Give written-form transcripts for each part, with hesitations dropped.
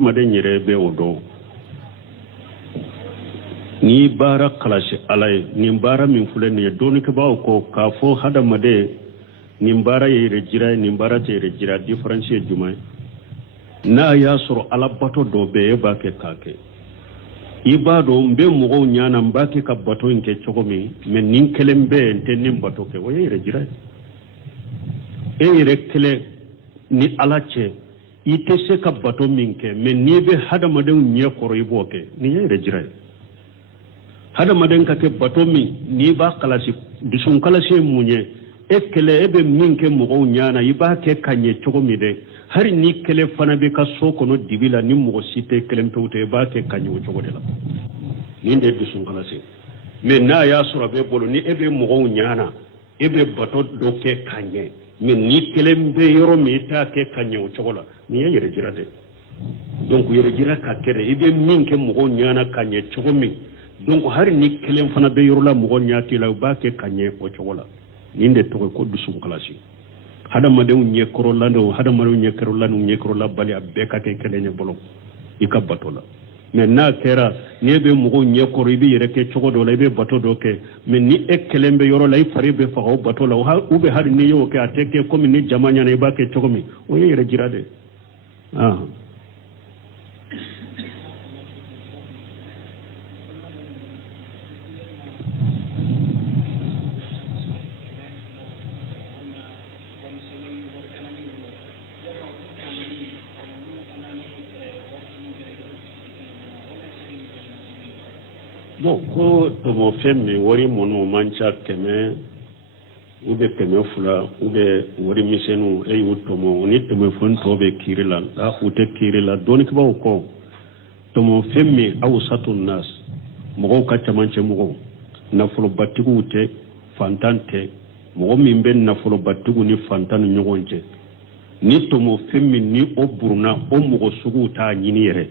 maden yere be odo ni bara kalashi alai ni bara min fule ne doni ka bawo ko ka fo hada made ni bara yere jira ni bara te yere jira difference jumai na ya suru alabato do be ba ke kake ibado mbe mugo nyana mbake ka bato nke chogomi men nin kelembe ente nin bato ke wo yere jira yere kele ni alache ite se ka bato minke men ni be hada maden nye koro iboke ni yere jira hada maden ka ke bato mi ni ba kalasi disun kalasi munye ekele ebe minke mugo nyana iba ke kanye chogomi de hari ni kele fana be ka soko no dibila ni mugo site kelem pewte ba ke kanye wo chogo de la ni de disun kalasi men na ya sura be bolo ni ebe mugo nyana ebe bato do ke kanye men ni kelem be yoro mi ta ke kanye wo chogo la ni yere jira de donc yere jira ka kere ebe minke mugo nyana kanye chogo mi donc hari ni kelem fana be yoro la mugo nyati la ba ke kanye wo chogo la ni de to ko disun kalasi hada madew nye korola ndo hada madew nye korola nye korola bali abeka ke kelenye bolo ikabatola men na kera niebe mugo nye koro ibi yere ke chogo do la ibe bato do ke men ni ekelembe yoro la ifari be fa batola ube hari ni yo ke ateke komi ni jamanya na iba ke chogo mi o yere jirade bon ko tomo femme wori mono mancha keme ube keme fula ube wori misenu e wutomo ni tomo fon tobe kirila da ute kirila doni ko ko tomo femme awsatun nas mo ka tamanche mo na fulo batigu ute fantante mo min ben na fulo batigu ni fantanu nyogonje ni tomo femme ni oburuna o mo sugu ta nyini yere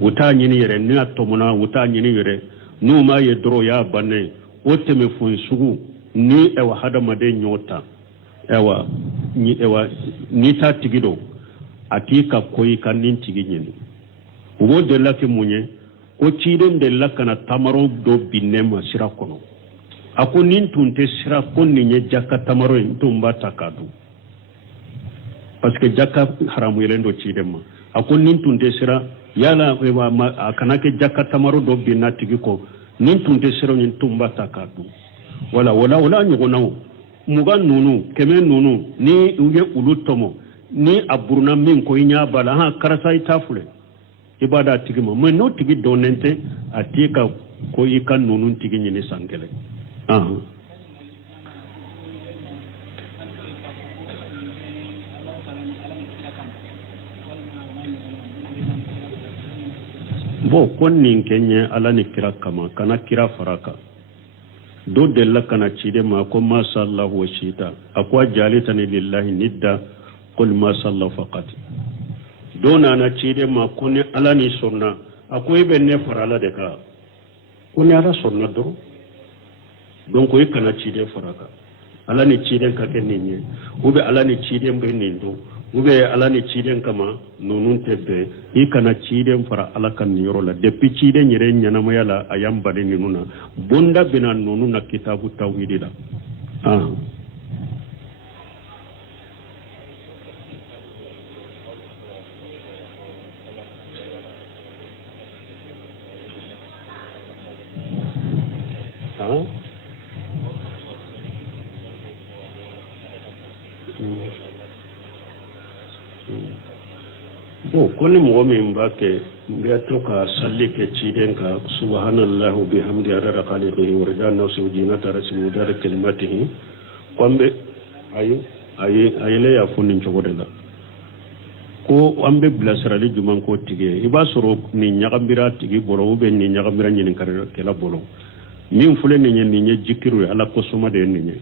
wuta nyini yere ni atomona wuta nyini yere numa ye dro ya banne o teme fon sugu ni ewa hada made nyota ewa ni ta tigido atika koyi kanin tigi nyini ubo de la ke munye o chiden de la kana tamaro do binema sira kono ako nin tunte sira konni nye jaka tamaro ntumba takadu parce que jaka haramu yelendo chidema ako nin tunte sira yala kanake jaka tamaro do binna tigiko nin tunte sero nin tumba takadu wala nyugo muga nunu keme nunu ni uge ulutomo ni aburuna min ko inya bala ha karasa itafule ibada tigimo men no tigi donente atika ko ikan nunu tigi nyini sangele bo konnin kenya ala ni kira kama kana kira faraka do della kana cide ma ko ma sallahu wa shita akwa jalitani lillahi nidda qul ma sallahu faqat do na cide ma ko ni ala ni sunna akwai benne farala de ka ko ni ala sunna do donc ko kana cide faraka ala ni cide ka keninye ube ala ni cide mbe nindo ube ala ni ciden kama nunun tebbe i kana ciden fara ala kan yoro la depuis ciden yere nyana mayala ayam bade ni nuna bonda bina nunun na kitabu tawhid la bo koni mo min bake biato ka salli ke ciden ka subhanallahu bihamdi adada khaliqihi wa rida nafsi ujinata rasimu dara kalimatihi kwambe ayele ya funin chogode la ko ambe blasrali juman ko tige iba soro ni nyagambira tigi bolo ube ni nyagambira nyin kala bolo min fule ni nyen jikiru ala ko suma de ni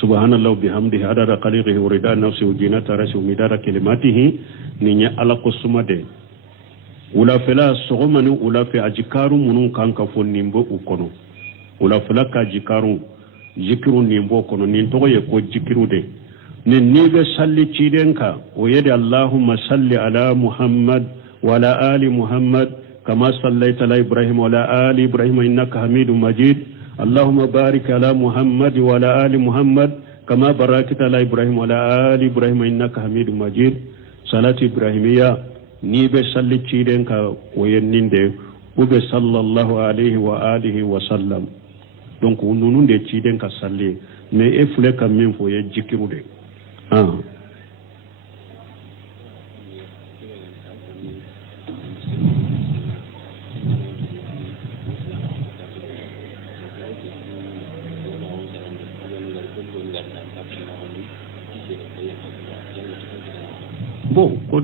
subhanallahu bihamdihi adada khaliqihi wa rida nafsi ujinata rasimu dara kalimatihi ninya ala ko sumade ula fela sogomani ula fe ajikaru munun kanka fo nimbo ukono ula fela ka jikaru jikiru nimbo kono nin to ye ko jikiru de nin nibe salli cidenka o yede allahumma salli ala muhammad وعلى آل محمد كما صليت على إبراهيم وعلى آل إبراهيم إنك حميد مجيد اللهم بارك على محمد وعلى آل محمد كما باركت على إبراهيم وعلى آل إبراهيم إنك حميد مجيد صلاة إبراهيمية نيبه صلي تشيدن كا وينينده وبه صلى الله عليه وآله وسلم donc nunu de tiden ka salle mais e fule ka min fo ye jikiru de bon ko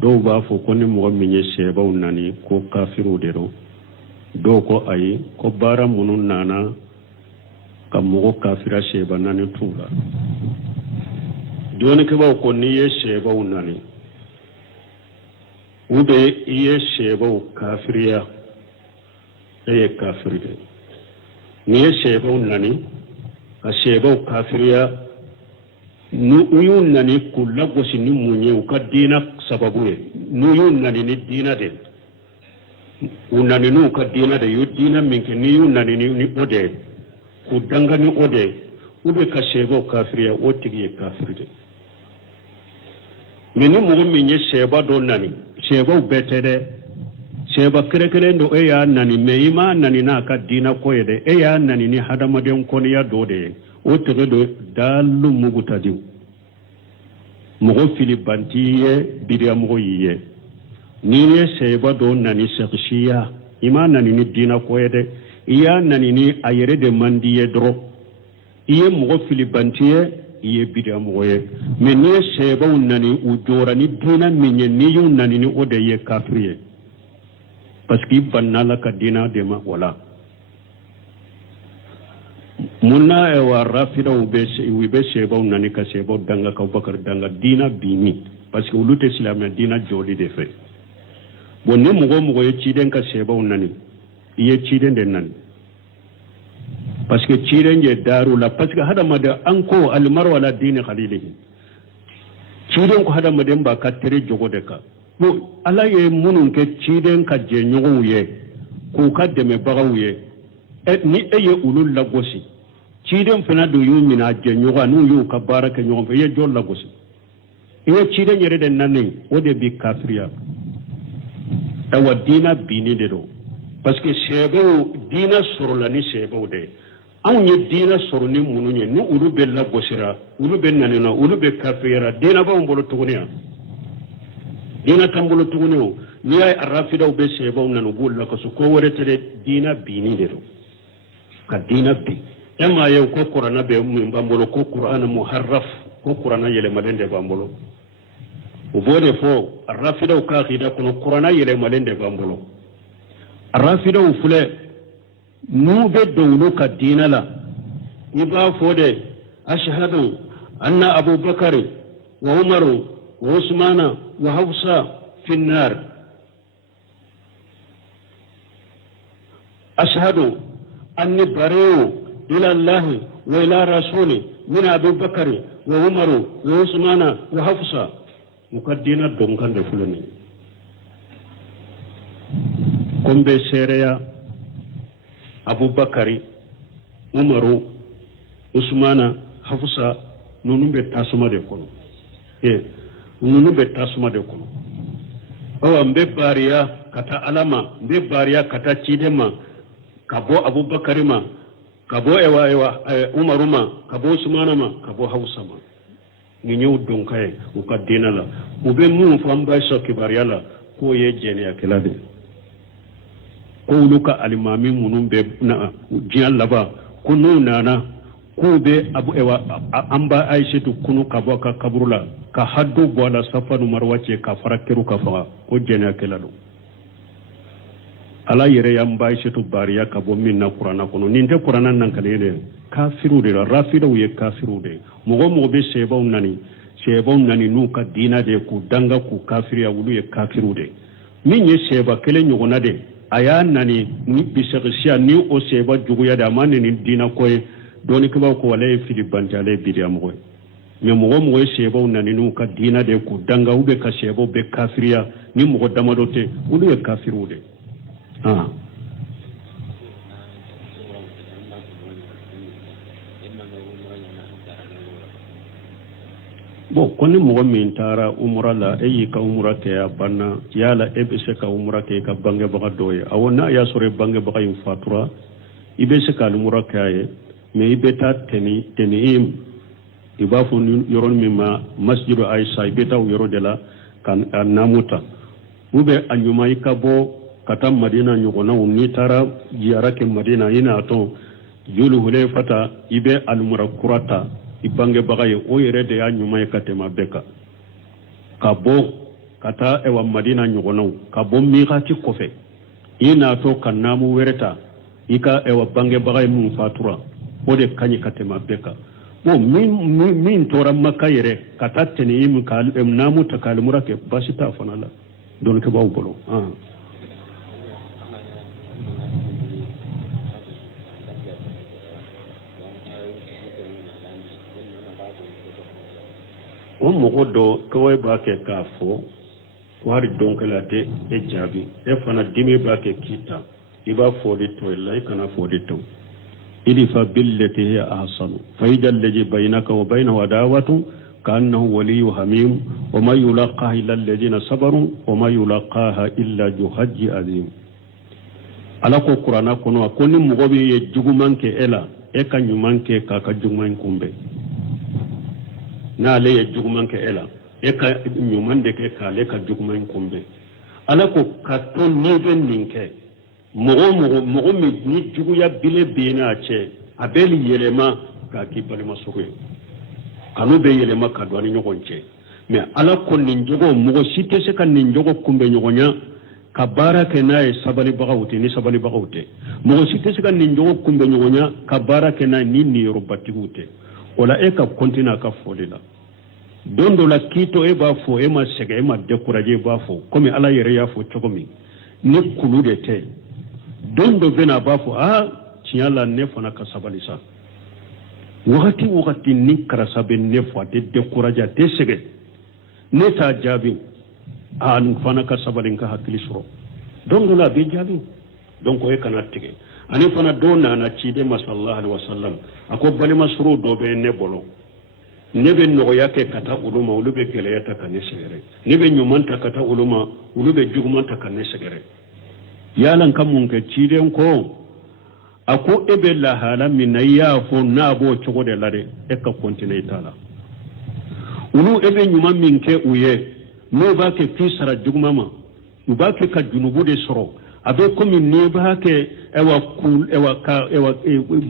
do ba fo ko ni mo min ye sheba unani ko kafiru de do do ko ayi ko bara munun nana ka mo kafira sheba nani tuba doni ke ba ko ni ye sheba unani ube ye sheba kafiriya e kafiride ni ye sheba unani a sheba kafiriya nu uyun nani kula gosi ni munye ukadina sababu ye nu yun nani ni dina de unani nu ukadina de yu dina minke ni yun nani ni ode kudanga ni ode ube ka sheba kafiriya otigi ye kafiride mini mugu minye sheba do nani sheba ubetede sheba kere ndo e ya nani meima nani na ka dina koyede e ya nani ni hadamaden koni ya do de o tege do dalu mugu tadiw mugu fili bantiye bidiya mugu yiye ni ye sheba do nani shakshiya ima nani ni dina koyede iya nani ni ayere de mandiye dro iye mugu fili bantiye iye bidiya mugu ye mais ni ye sheba nani ujora ni dina minye ni yu nani ni ode ye kafriye parce que banala ka dina de ma wala munna e wa rafida ube sheba nani ka sheba danga ka bakar danga dina bini parce que ulute islam dina jodi de fe bonne mugo ye chiden ka sheba nani iye chiden de nani parce que chiden je darula parce que hada mada anko almar wala dini khalilihi chiden ko hada mada ba ka tere jogo de ka bo ala ye munun ke chiden ka je nyogo ye ko ka deme bagaw ye ni eye ulul lagosi chiden fana do yu mina je nyogo anu yu ka baraka nyogo ye jol lagosi ye chiden yere de nanni o de bi kafriya tawa dina bini de do parce que shebo dina sorola ni shebo de an ye dina soro ni mununye ni ulu be lagosira ulu be nanina ulu be kafira dina ba mbolo tuguniya dina tambolo tuguniyo ni ay arafida be shebo nanu bulla ko su ko wore tede dina bini de do ka dina bi ema ye ko qur'ana be mun bambolo ko qur'ana muharraf ko qur'ana yele malende bambolo ubode fo arafida ka khida ko qur'ana yele malende bambolo arafida fule nu be dawlo ka dina la iba fode ashhadu anna abubakar wa umar wa usmana wa hafsa fi an-nar ashhadu anni bari'u ila allah wa ila rasuli min abubakar wa umar wa usmana wa hafsa mukaddina donkan de fulani kombe sereya abubakari umaru usmana hafsa nunu be tasuma de kono nunu be tasuma de kono awa mbe bariya kata alama mbe bariya kata chidema kabo abubakari ma kabo ewa umaru ma kabo usmana ma kabo hafsa ma ni ñew donkaye ukaddina la ube mu famba so kibariya la ko ye jene akela de ko luka alimami munun be na jiyan laba kunu nana ko be abu ewa amba aishatu kunu kabo ka kaburula ka haddu bola safanu marwace ka farakiru ka fa ko jene akela do ala yere yamba aishatu bariya ka bo min na qur'ana kono ninde qur'ana nan kale de kafiru de rafidu ye kafiru de mo be shebon nani nu ka dina de ku danga ku kafiriya wulu ye kafiru de min ye sheba kele nyogona de aya nani ni bishagisha ni o sheba juguya da mani ni dina koy doni kiba ko wala fili bantale bidiya mo mais mogo mogo sebo naninu ka dina de ku danga ube ka sebo be kafiriya ni mogo damado te ulu e kafiru de bon koni mogo min taara umra la e y'i ka umra kɛ a banna yala e bɛ se ka umra kɛ i ka bangebaga dɔ ye awɔ n'a y'a sɔrɔ bangebaga in fatura i bɛ se ka umra kɛ a ye mais i bɛ taa tɛni i b'a fɔ yɔrɔ min ma masjidu Aisha i bɛ taa o yɔrɔ de la ka naamu ta ou bien a ɲuman i ka bɔ ka taa Madina ɲɔgɔnnaw n'i taara ziyara kɛ Madina i n'a tɔn Zul Hulefata i bɛ umra kura ta i bangebaga ye o yɛrɛ de y'a ɲuman ye ka tɛmɛ bɛɛ kan ka bɔ ka taa Madina ɲɔgɔnnaw ka bɔ miqati kɔfɛ i n'a to ka naamu wɛrɛ ta i ka bangebaga ye mun fatura o de ka ɲi ka tɛmɛ bɛɛ kan bon min tora Maka yɛrɛ ka taa tɛni ka naamu ta ka umra kɛ basi t'a fana la dɔnnikɛbaw bolo o mɔgɔ dɔ kawai b'a kɛ k'a fɔ wari dɔnkɛla tɛ e jaabi e fana dimi b'a kɛ k'i ta i b'a fɔ de to la i kana fɔ de to idfa billati hiya ahsanu fa idha alladhi baynaka wa baynahu adawatu ka'annahu waliyyun hamim wa ma yulaqaha illa alladhina sabaru wa ma yulaqaha illa dhu hajjin azim ala ko qur'ana kono ko ni mɔgɔ bɛ ye juguman kɛ e la e ka ɲuman kɛ k'a ka juguman kunbɛn n'ale ye juguman kɛ e la e ka ɲuman de kɛ k'ale ka juguman kunbɛn ala ko ka to n'i bɛ nin kɛ mɔgɔ min ni juguya bile n'a cɛ a bɛ yɛlɛma k'a k'i balimasogo ye kanu bɛ yɛlɛma ka don ani ɲɔgɔn cɛ mais ala ko nin jogo mɔgɔ si tɛ se ka nin jogo kunbɛn ɲɔgɔnya ka baara kɛ n'a ye sabalibagaw tɛ ni sabalibagaw tɛ mɔgɔ si tɛ se ka nin jogo kunbɛn ɲɔgɔnya ka baara kɛ n'a ye ni niyɔrɔbatigiw tɛ o la e ka continuer a ka foli la don dɔ la k'i to e b'a fɔ e ma sɛgɛn e ma décourager e b'a fɔ komi ala yɛrɛ y'a fɔ cogo min ni kulu de tɛ don dɔ bɛ na a b'a fɔ tiɲɛ la ne fana ka sabali sa wagati ni karasa bɛ ne fɔ a tɛ décourager a tɛ sɛgɛn ne t'a jaabi n fana ka sabali n ka hakili sɔrɔ don dɔ la a bɛ jaabi donc e kana tigɛ ani fana dɔw nana ciden ma sallallahu alaihi wasallam a ko balimasɔrɔw dɔ bɛ ne bolo ne bɛ nɔgɔya kɛ ka taa olu ma olu bɛ gɛlɛya ta ka ne sɛgɛrɛ ne bɛ ɲuman ta ka taa olu ma olu bɛ juguman ta ka ne sɛgɛrɛ yala n ka mun kɛ ciden ko a ko e bɛ lahala min na i y'a fɔ n'a b'o cogo de la dɛ e ka continuer i t'a la olu e bɛ ɲuman min kɛ u ye n'o b'a kɛ k'i sara juguman ma u b'a kɛ ka junubu de sɔrɔ a bɛ komi n'i b'a kɛ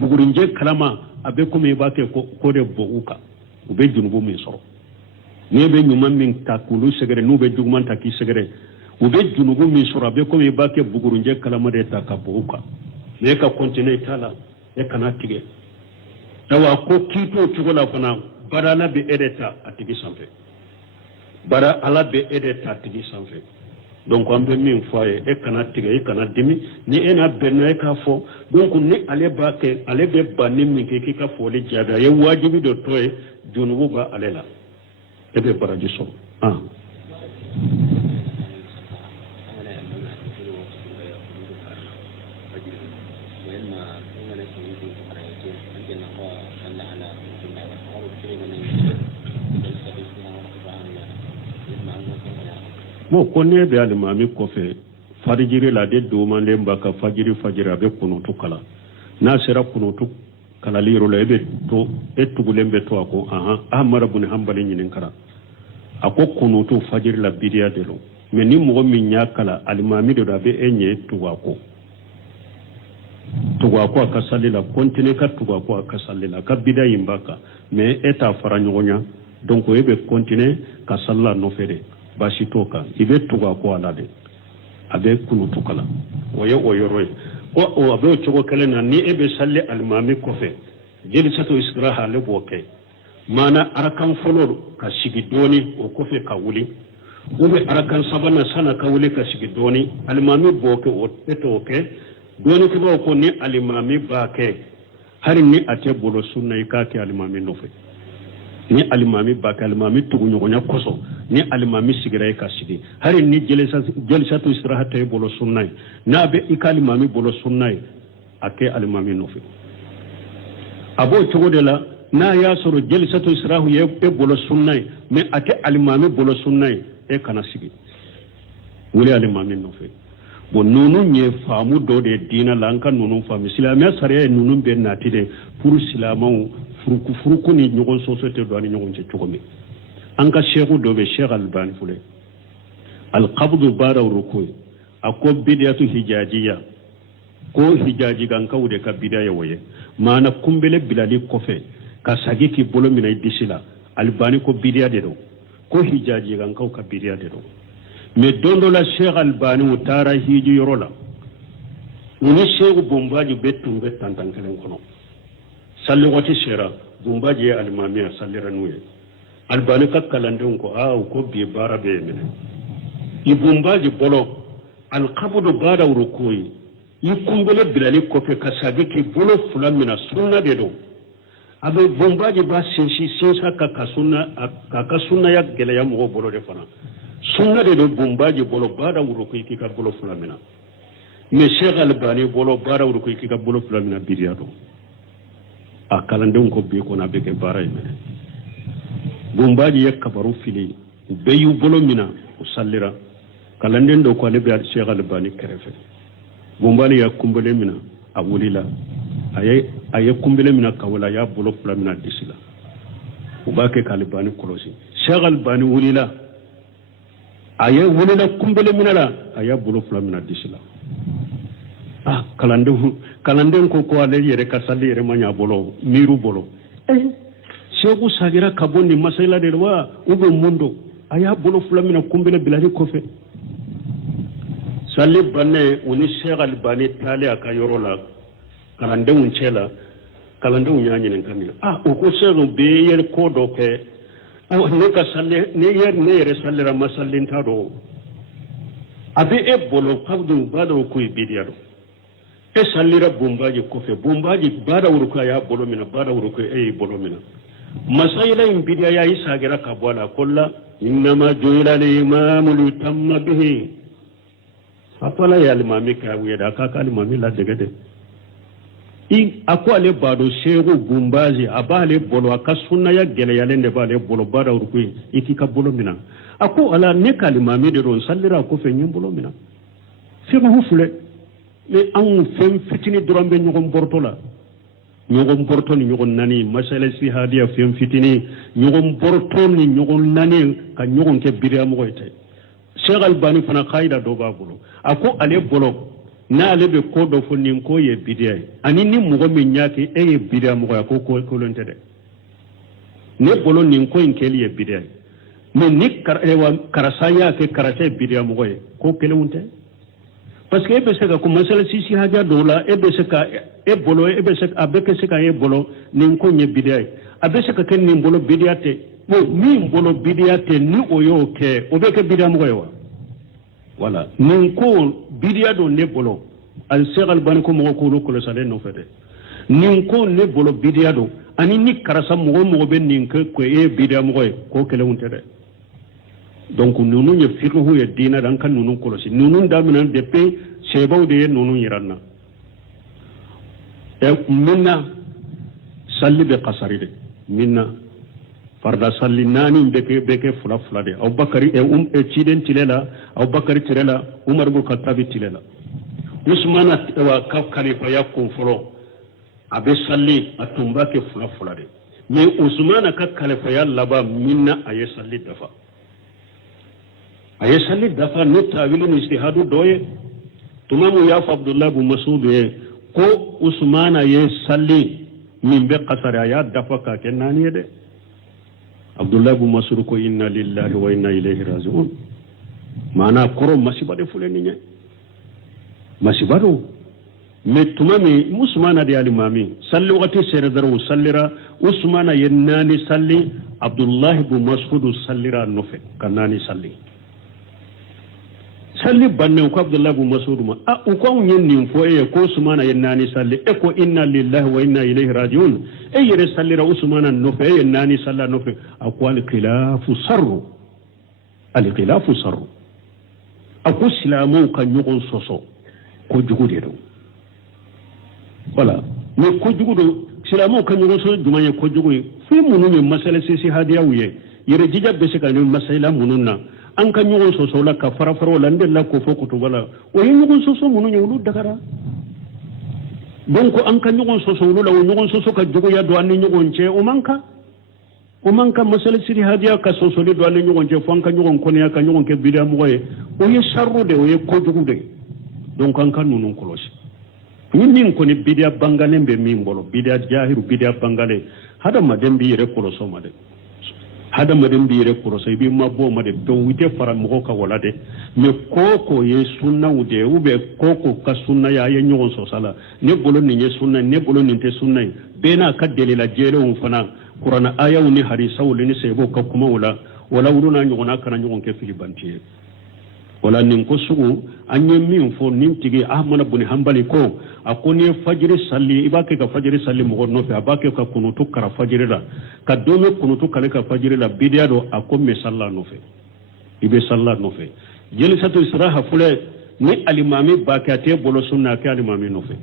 bugurinjɛ kalama a bɛ komi i b'a kɛ ko de bɔ u kan u bɛ junubu min sɔrɔ n'i bɛ ɲuman min ta k'olu sɛgɛrɛ n'u bɛ juguman ta k'i sɛgɛrɛ u bɛ junubu min sɔrɔ a bɛ komi i b'a kɛ bugurinjɛ kalama de ta ka bɔ u kan mais e ka continuer i t'a la e kana tigɛ ko k'i t'o cogo la fana bara ala bɛ e de ta a tigi sanfɛ bara ala bɛ e de ta a tigi sanfɛ donc an bɛ min fɔ a ye e kana tigɛ e kana dimi ni e n'a bɛnna e k'a fɔ donc ni ale b'a kɛ ale bɛ banni min kɛ k'i ka foli jaabi a ye wajibi dɔ tɔ ye junubu b'a ale la e bɛ baraji sɔrɔ bon ko ne bɛ alimami kɔfɛ fajiri la de domanden b'a ka fajiri a bɛ kunutu kala n'a sera kunutu kalali yɔrɔ la e tugulen bɛ to a ko Ahmad ibn Hanbali ɲininkara a ko kunutu fajiri la bidiya de lo mais ni mɔgɔ min y'a kala alimami de do a bɛ e ɲɛ tugu a ko a ka sali la continuer ka tugu a ko a ka sali la ka bidiya in b'a kan mais e t'a fara ɲɔgɔn ɲa donc e bɛ continuer ka sali la nɔfɛ de basi t'o kan i bɛ tugu a ko ala de a bɛ kunutu kala o ye o yɔrɔ ye a bɛ o cogo kelen na ni e bɛ sali alimami kɔfɛ jelisatu istiraha ale b'o kɛ maana arakan fɔlɔ ka sigi dɔɔni o kɔfɛ ka wuli ou bien arakan sabanan sana ka wuli ka sigi dɔɔni alimami b'o kɛ o tɛ t'o kɛ dɔɔnikɛlaw ko ni alimami b'a kɛ hali ni a tɛ bolo sunna i k'a kɛ alimami nɔfɛ ni alimami baka alimami tugunyogonya koso ni alimami sigira ka sigi hari ni jelisatu istirahata bolo sunnay na be ikalimami bolo sunnay ake alimami nofi abo chogo la na ya soro jelisatu istirahu ye bolo sunnay me ake alimami bolo sunnay e kana sigi wuli alimami nofi bon nunu nye famu do de dina lanka nunu famu silamia sariya nunu be natide pour silamaw furuku ni ɲɔgɔn société do ani ɲɔgɔn cɛ cogo min an ka sheikhu do be Sheikh Albani fule alqabdu ba'da ruku'i a ko bid'atu hijajiya ko hijaji gan kawde ka bidaya waye mana kumbele bilali kofe ka sagiki bolo mina disila Albani ko bidaya de do ko hijaji gan kaw ka bidaya de do mais dondo la Sheikh Albani utara hiji yorola ni sheikhu bombaji betum be tantankelen kono salli wati shera bumbaji alimamiya sallira nuye albani ka kalandin ko ko bi bara be mene i bumbaji bolo alqabdu bada rukuyi i kumbele bilali ko fe kasabiki bolo fulamina sunna de do abe bumbaji ba sensi sensa ka sunna ya gele ya mo bolo de fana sunna de do bumbaji bolo bada rukuyi ki ka bolo fulamina me Sheikh Albani bolo bada rukuyi ki ka bolo fulamina biriya do a kalandenw ko be ko na be ke baara yi mene bumbaji ye kabaru fili be yu bolo mina o sallira kalanden do ko ale be Sheikh Albani kerefe bumbali ya kumbele mina a wulila aye kumbele mina kawala ya bolo fula mina disila o ba ke Albani kolosi Sheikh Albani wulila aye wulila kumbele mina la aya bolo fula mina disila kalanden ko ale yere ka salli yere manya bolo miru bolo Sheikhu sagira kabondi masaila de wa ube mundo aya bolo fulamina kumbele bilali kofe salli banne uni Sheikh Albani tale aka yorola kalanden unchela kalanden unyanyi nkamila o ko Sheikh be yer ko do ke ne ka salli ne yere sallira masallin tado abi e bolo kabdu bado ko ibidiado e sallira bumbaji kofe bumbaji bada uruka ya bolo mina bada uruka bolo mina masaila imbidia ya isagira kabwala kolla innama juila al-imamu litamma bihi apala ya limami ka weda ka limami la degede akwa le bado shehu bumbaji abale bolo aka sunna ya gele ya lende bale bolo bada uruka ikika bolo mina ako ala ne kalimami de ron sallira kofe nyim bolo mina fiqhu hufule mais an fem fitini drambe ñogon borto la ñogon borto ni ñogon nani masala si hadiya fem fitini ñogon borto ni ñogon nani ka ñogon ke biriya mo goyte Sheikh Albani fana qaida do ba bolo ako ale bolo na ale be ko do fo nin ko ye bidiya ani ni mo go min ñaki ye bidiya mo ko ko lonte de ne bolo nin ko en keli ye bidiya mais ni karasaya ke karase bidiya mo ko kele wonte parce que ebe seka ko masala sisi haja dola ebe seka bolo ebe seka abeke seka bolo nin ko nye bidiya abe seka ken nin bolo bidiya te bo min bolo bidiya te ni oyo ke obeke bidiya mo wa voilà nin ko bidiya do ne bolo al Sheikh Albani ko mo ko ko sale no fede nin ko ne bolo bidiya do ani ni karasa mo be nin ko bidiya mo ko kele wonte de donc nunu ye fiqhu ye dina dan kan nunu kolosi nunu damina depuis sebaw de nunu yiranna minna salli be qasari de minna farda salli nani beke fula de Abubakari ciden tilela Abubakari tilela Umar ibn Khattab tilela Usman wa khalifa yakun folo abe salli atumba ke fula de mais Usman ka khalifa ya laba minna aye salli dafa aye salli dafa no tawilu istihadu doye tumamu ya Abdullah ibn Mas'ud ko Usman aye salli min be qasara ya dafa ka kenani de Abdullah ibn Mas'ud ko inna lillahi wa inna ilayhi raji'un mana koro masibade fuleni nye masibado me tumami Usman adi alimami salli wati sere daru sallira Usman yennani salli Abdullah ibn Mas'ud sallira nofe kanani salli salli banne ko Abdullah ibn Mas'ud ma a ko nyen nin fo e ko Usman yen nani salli e ko inna lillahi wa inna ilayhi rajiun e yere salli ra Usman no fe yen nani salla no fe aqwal khilafu sarru al khilafu sarru ako silamu kan ñogon soso ko jugude do wala mais ko jugudo silamu kan ñogon soso jumaye ko jugude fi munu me masala sisi hadiya wuye yere jija be se kan masala mununna an kan ñogon soso la ka fara fara la ndel la ko fo ko to wala o yi ñogon soso munu ñewlu dagara donc an kan ñogon soso lu la ñogon soso ka jugu ya do an ñogon ce o manka masala siri hadiya ka soso do an ñogon ce fo an kan ñogon ko ne ka ñogon ke bidia mo ye o ye sharru de o ye ko jugu de donc an kan nunun kolosi min ko ni bidia bangale be min bolo bidia jahiru bidia bangale hada maden bi yere koloso made hada maden bi yere koloso bi mabbo made do wite fara mo ka wala de me koko ye sunna ude ube koko ka sunna ya ye nyon so sala ne bolo ni ye sunna ne bolo ni te sunna bena ka delila jere on fana qur'ana aya ni hadisa wala ni sebo ka kuma wala wuruna nyona kana nyon ke filibantiye wala nin ko sugu anye min fo nin tigi ahmad ibn hanbali ko akoni fajiri salli ibake ka fajiri salli mo no fe abake ka kunutu kara fajiri la ka dome kunutu kale ka fajiri la bidia do akomme salla no fe ibe salla no fe jelisatu israha fule ni alimami bakate bolo sunna ke alimami no fe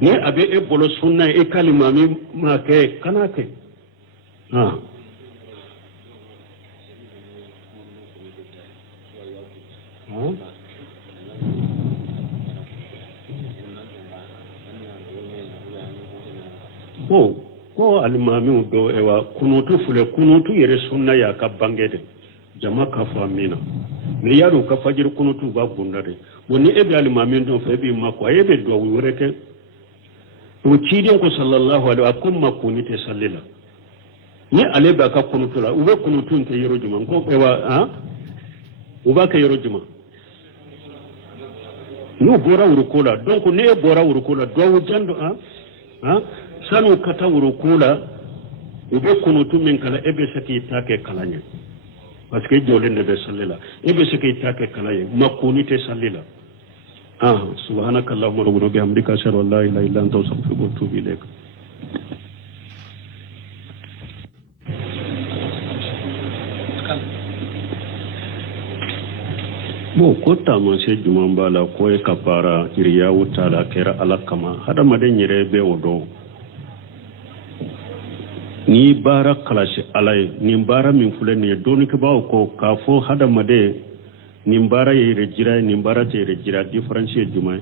ni abe e bolo sunna e kalimami ma ke kana ke ko alimami do ewa kunutu fule kunutu yere sunna ya ka bangede jama ka famina me yaro ka fajir kunutu ba bundare woni ebe alimami do fe bi mako ebe do wurete to cidin ko sallallahu alaihi wa sallam makuni te sallila ni ale ba ka kunutu la ube kunutu te yero juma ko ewa uba ka yero juma no bora urukola donc ne bora urukola do jando sanu kata urukola ube kunutu min kala ebe saki take kalanya parce que jole ne be sallela ebe saki take kalanya makuni te sallela subhanakallahumma wa bihamdika ashhadu an la ilaha illa anta astaghfiruka wa atubu ilaik ko tama se juman bala ko e kapara iriya wutala kera alakama hada maden yire be wodo ni bara kalashi alai ni bara min fule ne doni ke bawo ko kafo hada made ni bara yire jira ni bara te yire jira difference juman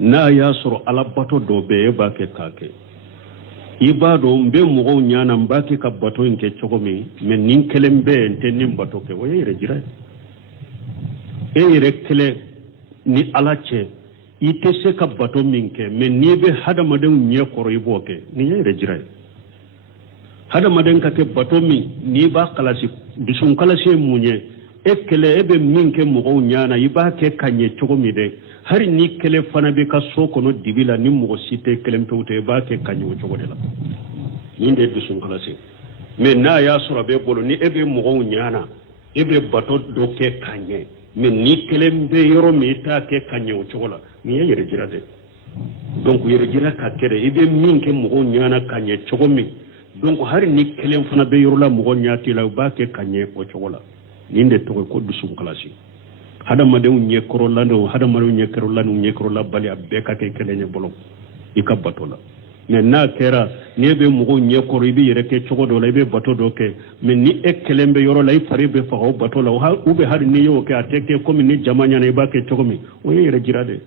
na ya suru alabato do be ba ke kake ibado mbe mo nyana mbake ka bato nke chogomi men nin kelembe ente nim bato ke wo yire jira e rekle ni alache ite se ka bato minke men ni be hada maden nye koro iboke ni yere jirai hada maden ka ke bato mi ni ba kalasi bisun kalasi munye ekele ebe minke mo nyana iba ke kanye chogo mi de hari ni kele fana be ka soko no dibila ni mo site kelempewte ba ke kanye chogo de la ni de bisun kalasi men na ya sura be bolo ni ebe mo nyana ebe bato do ke kanye men ni kelembe yoro mi ta ke kanyo chola ni yere jira de donc yere jira ka kere ibe min ke mo nyana kanye chogo mi donc har ni kelem fana be yoro la mo nyati la ba ke kanye o chola ni nde to ko dusum klasi hada ma de unye korola no hada ma unye korola no unye korola bali abbe ka ke kelenye bolo ikabatola mais na kera ne be mo nye koro ibe yere ke chogo do la ibe bato do ke mais ni ekelembe yoro la ifare be fa o bato la o be har ni yo ke ateke comme ni jamanya na iba ke chogo mi o yere jirade